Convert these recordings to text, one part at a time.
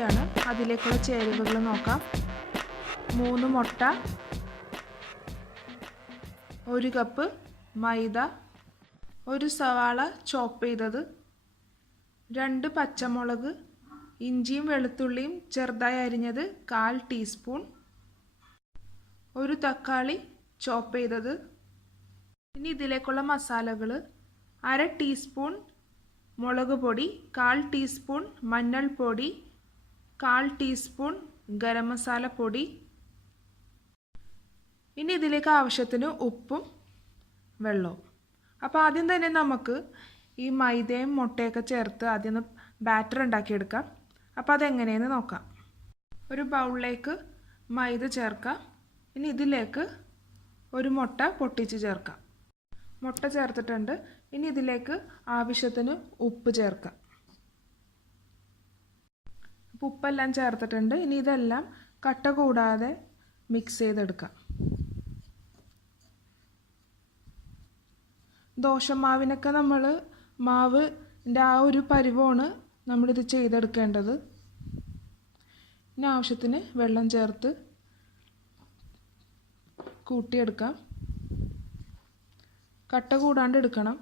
റെഡിയാണ്. അതിലേക്കുള്ള ചേരുവകൾ നോക്കാം. 3 മുട്ട, 1 കപ്പ് മൈദ, 1 സവാള ചോപ്പ് ചെയ്തത്, 2 പച്ചമുളക്, ഇഞ്ചിയും വെളുത്തുള്ളിയും ചെറുതായി അരിഞ്ഞത് 1/4 ടീസ്പൂൺ, 1 തക്കാളി ചോപ്പ് ചെയ്തത്. ഇനി ഇതിലേക്കുള്ള മസാലകൾ: 1/2 ടീസ്പൂൺ മുളക് പൊടി, 1/4 ടീസ്പൂൺ മഞ്ഞൾപ്പൊടി, 1/4 ടീസ്പൂൺ ഗരം മസാല പൊടി. ഇനി ഇതിലേക്ക് ആവശ്യത്തിന് ഉപ്പും വെള്ളവും. അപ്പോൾ ആദ്യം തന്നെ നമുക്ക് ഈ മൈദയും മുട്ടയൊക്കെ ചേർത്ത് ആദ്യം ബാറ്റർ ഉണ്ടാക്കിയെടുക്കാം. അപ്പോൾ അതെങ്ങനെയെന്ന് നോക്കാം. ഒരു ബൗളിലേക്ക് മൈദ ചേർക്കാം. ഇനി ഇതിലേക്ക് 1 മുട്ട പൊട്ടിച്ച് ചേർക്കാം. മുട്ട ചേർത്തിട്ടുണ്ട്. ഇനി ഇതിലേക്ക് ആവശ്യത്തിന് ഉപ്പ് ചേർക്കാം. അപ്പോൾ ഉപ്പെല്ലാം ചേർത്തിട്ടുണ്ട്. ഇനി ഇതെല്ലാം കട്ട കൂടാതെ മിക്സ് ചെയ്തെടുക്കാം. ദോശമാവിനൊക്കെ നമ്മൾ മാവിൻ്റെ ആ ഒരു പരുവമാണ് നമ്മളിത് ചെയ്തെടുക്കേണ്ടത്. ഇനി ആവശ്യത്തിന് വെള്ളം ചേർത്ത് കൂട്ടിയെടുക്കാം. കട്ട കൂടാണ്ട് എടുക്കണം.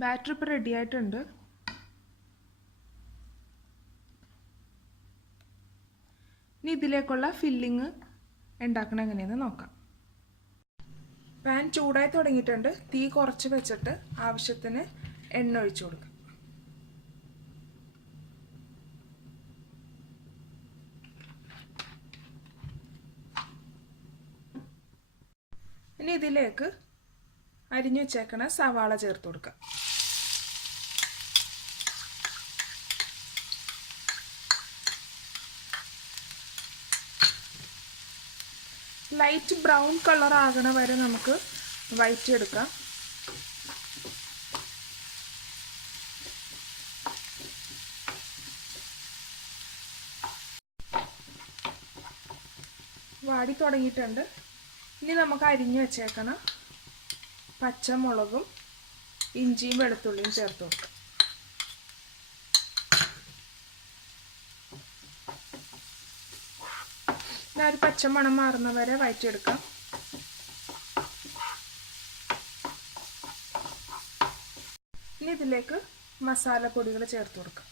ബാറ്റർ ഇപ്പോൾ റെഡി ആയിട്ടുണ്ട്. ഇനി ഇതിലേക്കുള്ള ഫില്ലിങ് ഉണ്ടാക്കണം എങ്ങനെയെന്ന് നോക്കാം. പാൻ ചൂടായി തുടങ്ങിയിട്ടുണ്ട്. തീ കുറച്ച് വെച്ചിട്ട് ആവശ്യത്തിന് എണ്ണ ഒഴിച്ചു കൊടുക്കാം. ഇനി ഇതിലേക്ക് അരിഞ്ഞു വെച്ചേക്കണ സവാള ചേർത്ത് കൊടുക്കാം. ലൈറ്റ് ബ്രൗൺ കളർ ആകണ വരെ നമുക്ക് വഴറ്റിയെടുക്കാം. വാടി തുടങ്ങിയിട്ടുണ്ട്. ഇനി നമുക്ക് അരിഞ്ഞു വെച്ചേക്കണം പച്ചമുളകും ഇഞ്ചിയും വെളുത്തുള്ളിയും ചേർത്ത് കൊടുക്കാം. ഒരു പച്ചമണം മാറുന്ന വരെ വഴറ്റിയെടുക്കാം. ഇനി ഇതിലേക്ക് മസാലപ്പൊടികൾ ചേർത്ത് കൊടുക്കാം.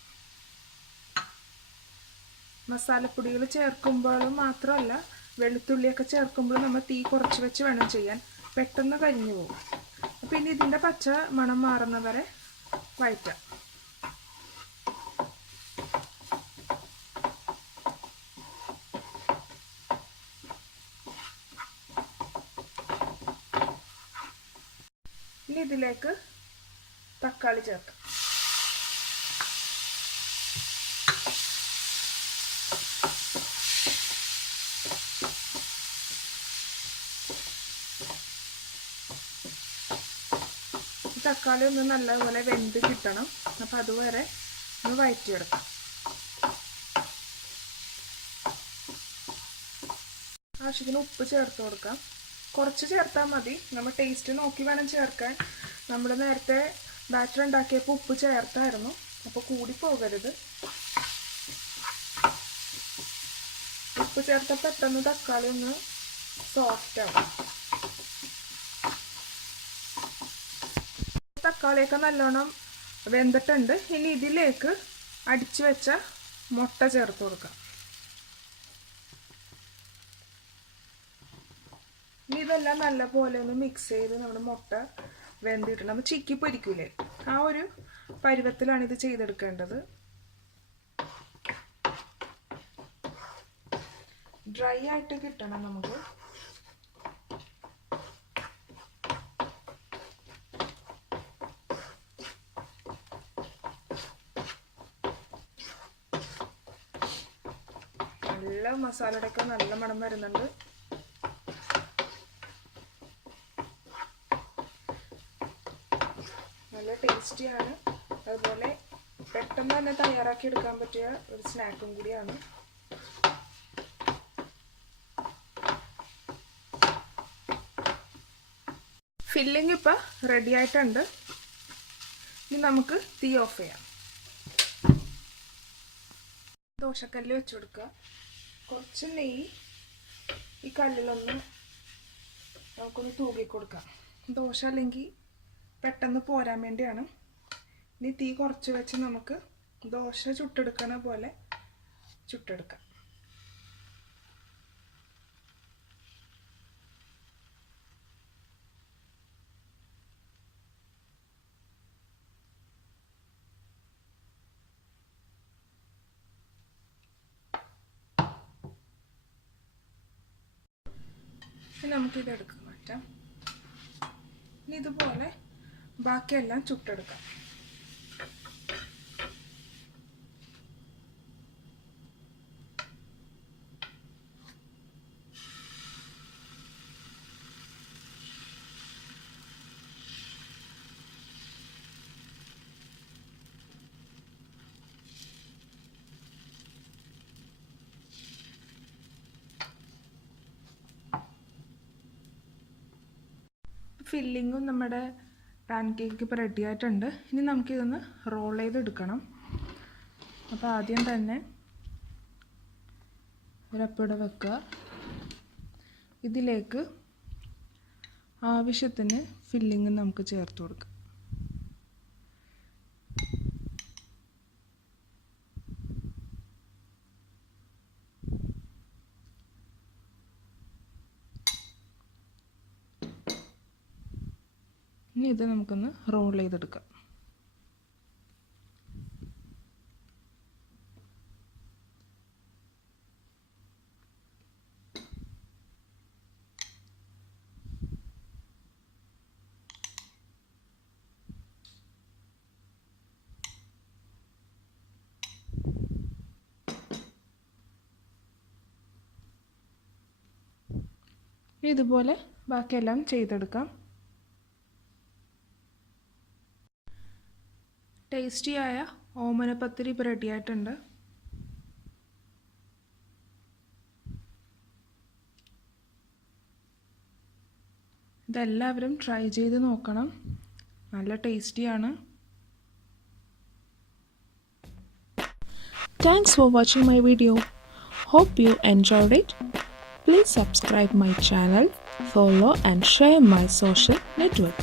മസാലപ്പൊടികൾ ചേർക്കുമ്പോൾ മാത്രമല്ല, വെളുത്തുള്ളിയൊക്കെ ചേർക്കുമ്പോൾ നമ്മൾ തീ കുറച്ച് വെച്ച് വേണം ചെയ്യാൻ. പെട്ടെന്ന് കരിഞ്ഞു പോകും. അപ്പോൾ ഇനി ഇതിൻ്റെ പച്ച മണം മാറുന്ന വരെ വഴറ്റാം. ഇനി ഇതിലേക്ക് തക്കാളി ചേർക്കാം. തക്കാളി ഒന്ന് നല്ലപോലെ വെന്ത് കിട്ടണം. അപ്പോൾ അതുവരെ ഒന്ന് വഴറ്റിയെടുക്കാം. ആവശ്യത്തിന് ഉപ്പ് ചേർത്ത് കൊടുക്കാം. കുറച്ച് ചേർത്താൽ മതി. നമ്മൾ ടേസ്റ്റ് നോക്കി വേണം ചേർക്കാൻ. നമ്മൾ നേരത്തെ ബാറ്റർ ഉണ്ടാക്കിയപ്പോൾ ഉപ്പ് ചേർത്തായിരുന്നു. അപ്പോൾ കൂടി പോകരുത്. ഉപ്പ് ചേർത്താൽ പെട്ടെന്ന് തക്കാളി ഒന്ന് സോഫ്റ്റ് ആവും. തക്കാളിയൊക്കെ നല്ലോണം വെന്തിട്ടുണ്ട്. ഇനി ഇതിലേക്ക് അടിച്ചു വെച്ച മുട്ട ചേർത്ത് കൊടുക്കാം. ഇനി ഇതെല്ലാം നല്ലപോലെ ഒന്ന് മിക്സ് ചെയ്ത് നമ്മുടെ മുട്ട വെന്തിട്ട് നമ്മൾ ചിക്കി പൊരിക്കൂലേ, ആ ഒരു പരുവത്തിലാണ് ഇത് ചെയ്തെടുക്കേണ്ടത്. ഡ്രൈ ആയിട്ട് കിട്ടണം നമുക്ക്. നല്ല മസാലയുടെ ഒക്കെ നല്ല മണം വരുന്നുണ്ട്. നല്ല ടേസ്റ്റിയാണ്. അതുപോലെ പെട്ടെന്ന് തന്നെ തയ്യാറാക്കി എടുക്കാൻ പറ്റിയ ഒരു സ്നാക്കും കൂടിയാണ്. ഫില്ലിംഗ് ഇപ്പോൾ റെഡി ആയിട്ടുണ്ട്. ഇനി നമുക്ക് തീ ഓഫ് ചെയ്യാം. ദോശക്കല്ല് വെച്ച് കൊടുക്കുക. കുറച്ച് നെയ്യ് ഈ കല്ലിലൊന്ന് നമുക്കൊന്ന് തൂകി കൊടുക്കാം. ദോശ അല്ലെങ്കിൽ പെട്ടെന്ന് പോരാൻ വേണ്ടിയാണ്. ഇനി തീ കുറച്ച് വെച്ച് നമുക്ക് ദോശ ചുട്ടെടുക്കണ പോലെ ചുട്ടെടുക്കാം. നമുക്കിത് എടുക്കാൻ മാറ്റാം. ഇനി ഇതുപോലെ ബാക്കിയെല്ലാം ചുട്ടെടുക്കാം. ഫില്ലിങ്ങും നമ്മുടെ പാൻ കേക്ക് ഇപ്പോൾ റെഡി ആയിട്ടുണ്ട്. ഇനി നമുക്കിതൊന്ന് റോൾ ചെയ്തെടുക്കണം. അപ്പോൾ ആദ്യം തന്നെ ഒരപ്പട വെക്കുക. ഇതിലേക്ക് ആവശ്യത്തിന് ഫില്ലിങ് നമുക്ക് ചേർത്ത് കൊടുക്കാം. ഇനി ഇത് നമുക്കൊന്ന് റോൾ ചെയ്തെടുക്കാം. ഇതുപോലെ ബാക്കിയെല്ലാം ചെയ്തെടുക്കാം. ടേസ്റ്റിയായ ഓമന പത്തിരി ഇപ്പോൾ റെഡി ആയിട്ടുണ്ട്. ഇതെല്ലാവരും ട്രൈ ചെയ്ത് നോക്കണം. നല്ല ടേസ്റ്റിയാണ്. Thanks for watching my video. Hope you enjoyed it. Please subscribe my channel, follow and share my social network.